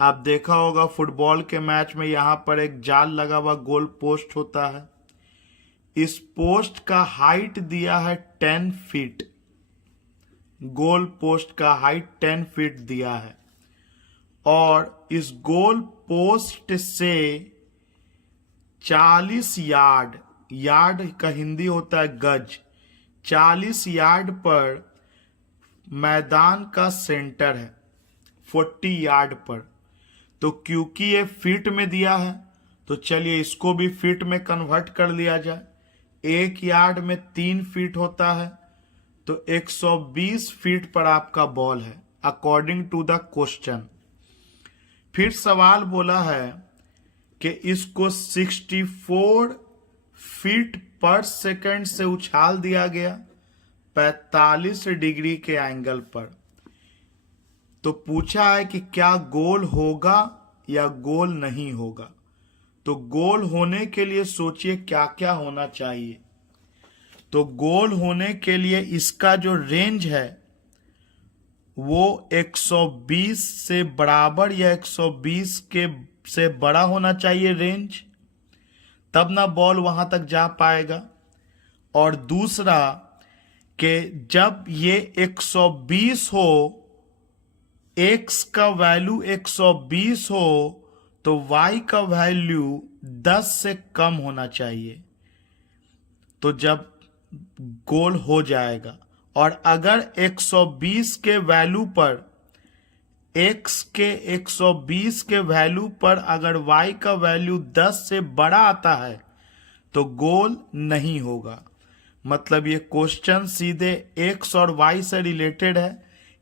आप देखा होगा फुटबॉल के मैच में यहां पर एक जाल लगा हुआ गोल पोस्ट होता है। इस पोस्ट का हाइट दिया है 10 फीट, गोल पोस्ट का हाइट 10 फीट दिया है और इस गोल पोस्ट से 40 यार्ड, यार्ड का हिंदी होता है गज, 40 यार्ड पर मैदान का सेंटर है, 40 यार्ड पर। तो क्योंकि ये फीट में दिया है तो चलिए इसको भी फीट में कन्वर्ट कर लिया जाए। 1 यार्ड में 3 फीट होता है तो 120 फीट पर आपका बॉल है अकॉर्डिंग टू द क्वेश्चन। फिर सवाल बोला है कि इसको 64 फीट पर सेकंड से उछाल दिया गया 45 डिग्री के एंगल पर। तो पूछा है कि क्या गोल होगा या गोल नहीं होगा। तो गोल होने के लिए सोचिए क्या क्या होना चाहिए। तो गोल होने के लिए इसका जो रेंज है वो 120 से बराबर या 120 के से बड़ा होना चाहिए रेंज, तब ना बॉल वहां तक जा पाएगा। और दूसरा कि जब ये 120 हो, x का वैल्यू 120 हो तो y का वैल्यू 10 से कम होना चाहिए तो जब गोल हो जाएगा। और अगर 120 के वैल्यू पर, x के 120 के वैल्यू पर अगर y का वैल्यू 10 से बड़ा आता है तो गोल नहीं होगा। मतलब ये क्वेश्चन सीधे x और y से रिलेटेड है,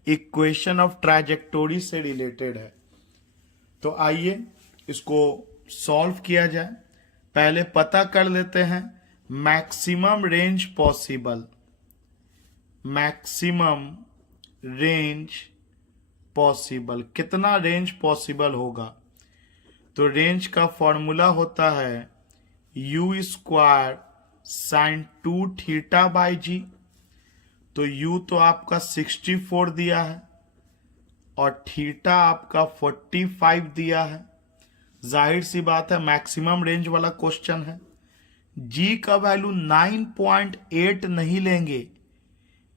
इक्वेशन ऑफ ट्रैजेक्टोरी से रिलेटेड है। तो आइए इसको सॉल्व किया जाए। पहले पता कर लेते हैं maximum range possible. Maximum range possible, कितना रेंज पॉसिबल होगा। तो रेंज का फॉर्मूला होता है u square sine 2 theta by G. तो u तो आपका 64 दिया है और थीटा आपका 45 दिया है। जाहिर सी बात है मैक्सिमम रेंज वाला क्वेश्चन है। g का वैल्यू 9.8 नहीं लेंगे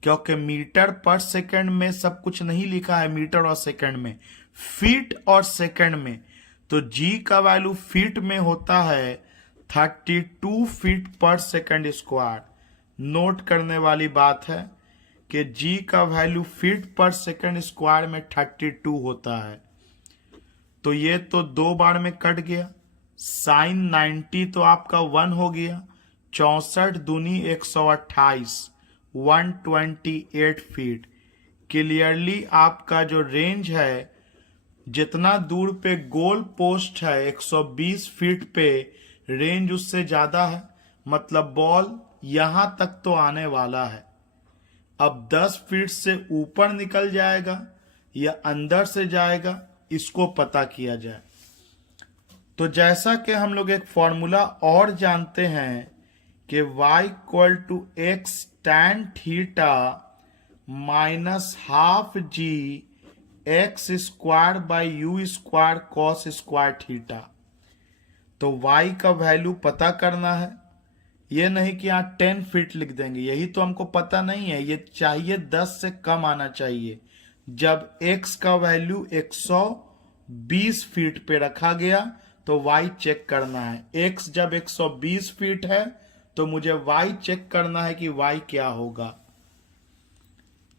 क्योंकि मीटर पर सेकंड में सब कुछ नहीं लिखा है, मीटर और सेकंड में, फीट और सेकंड में। तो g का वैल्यू फीट में होता है 32 फीट पर सेकंड स्क्वायर। नोट करने वाली बात है कि g का वैल्यू फीट पर सेकंड स्क्वायर में 32 होता है। तो ये तो 2 बार में कट गया साइन 90 तो आपका 1 हो गया, 64 दूनी 128, 128 फीट। क्लियरली आपका जो रेंज है, जितना दूर पे गोल पोस्ट है 120 फीट पे, रेंज उससे ज्यादा है, मतलब बॉल यहां तक तो आने वाला है। अब 10 फीट से ऊपर निकल जाएगा या अंदर से जाएगा, इसको पता किया जाए। तो जैसा कि हम लोग एक फॉर्मूला और जानते हैं कि y equal to x tan theta minus half g x square by u square cos square theta. तो y का वैल्यू पता करना है। ये नहीं कि यहाँ 10 फीट लिख देंगे, यही तो हमको पता नहीं है। ये चाहिए 10 से कम आना चाहिए। जब x का वैल्यू 120 फीट पे रखा गया तो y चेक करना है। x जब 120 फीट है तो मुझे y चेक करना है कि y क्या होगा।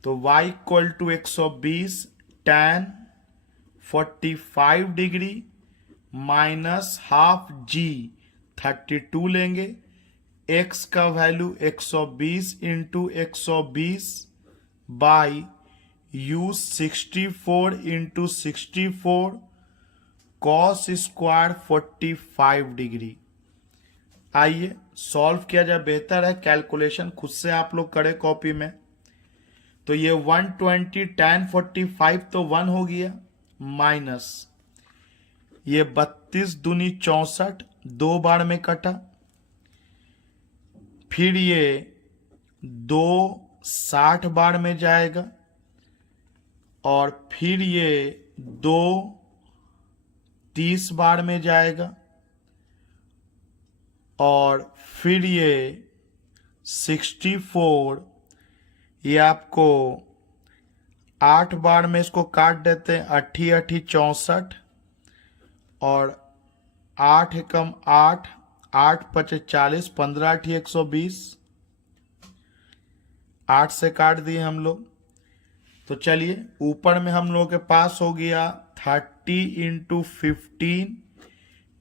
तो y equal to 120 tan 45 degree minus half G 32 लेंगे। x का value 120 into 120 by u 64 into 64 cos square 45 degree. आइए सॉल्व किया जाए, बेहतर है कैलकुलेशन खुद से आप लोग करें कॉपी में। तो ये 120 tan 45 तो 1 हो गया, माइनस ये 32 दूनी 64, 2 बार में कटा, फिर ये 2 60 बार में जाएगा, और फिर ये 2 30 बार में जाएगा, और फिर ये 64, ये आपको 8 बार में इसको काट देते हैं, 8 8 64, और 8 एकम 8, 8 पचे 40, 15 8 120, 8 से काट दिए हम लोग। तो चलिए ऊपर में हम लोगों के पास हो गया 30 इंटू 15,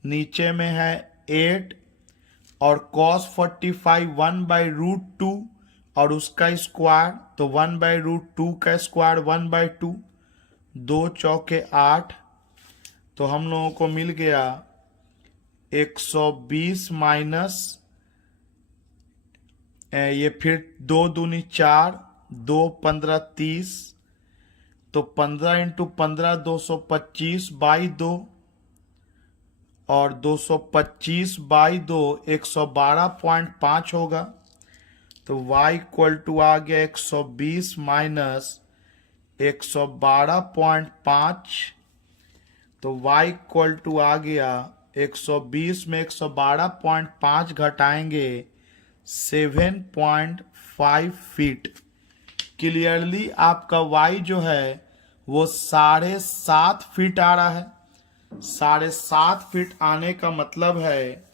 नीचे में है 8, और cos 45 1/√2 और उसका स्क्वायर, तो 1/√2 का स्क्वायर 1/2, 2 चौके 8। तो हम लोगों को मिल गया 120 माइनस ये फिर 2 दूनी 4, 2 15 30, तो 15 इंटू 15 225 बाई 2, और 225 बाई 2 112.5 होगा। तो y इक्वल टू आ गया 120 माइनस 112.5। तो y इक्वल टू आ गया 120 में 112.5 घटाएंगे 7.5 फीट। क्लियरली आपका y जो है वो 7.5 फीट आ रहा है। 7.5 फीट आने का मतलब है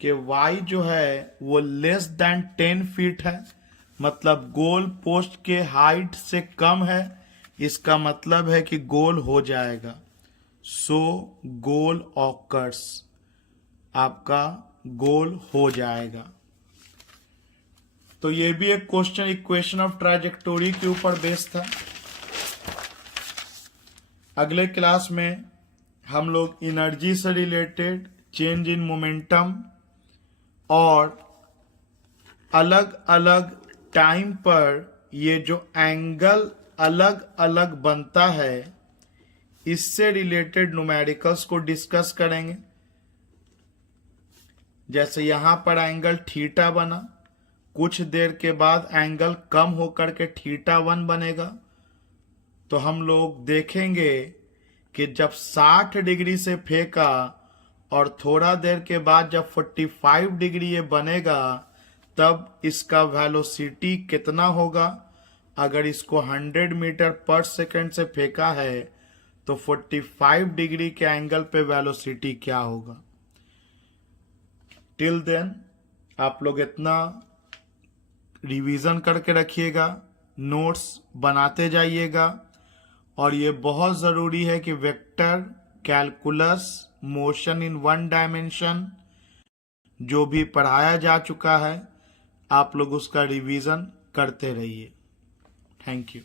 कि y जो है वो लेस देन 10 फीट है, मतलब गोल पोस्ट के हाइट से कम है। इसका मतलब है कि गोल हो जाएगा। सो गोल ऑकर्स, आपका गोल हो जाएगा। तो ये भी एक क्वेश्चन इक्वेशन ऑफ ट्राजेक्टोरी के ऊपर बेस्ड था। अगले क्लास में हम लोग एनर्जी से रिलेटेड, चेंज इन मोमेंटम और अलग अलग टाइम पर ये जो एंगल अलग अलग बनता है, इससे रिलेटेड न्यूमेरिकल्स को डिस्कस करेंगे। जैसे यहां पर एंगल थीटा बना, कुछ देर के बाद एंगल कम होकर के θ1 बनेगा। तो हम लोग देखेंगे कि जब 60 डिग्री से फेंका और थोड़ा देर के बाद जब 45 डिग्री ये बनेगा, तब इसका वेलोसिटी कितना होगा। अगर इसको 100 मीटर पर सेकंड से फेंका है तो 45 डिग्री के एंगल पे वेलोसिटी क्या होगा। टिल देन आप लोग इतना रिवीजन करके रखिएगा, नोट्स बनाते जाइएगा। और ये बहुत ज़रूरी है कि vector calculus motion in one dimension जो भी पढ़ाया जा चुका है आप लोग उसका रिवीजन करते रहिए। Thank you.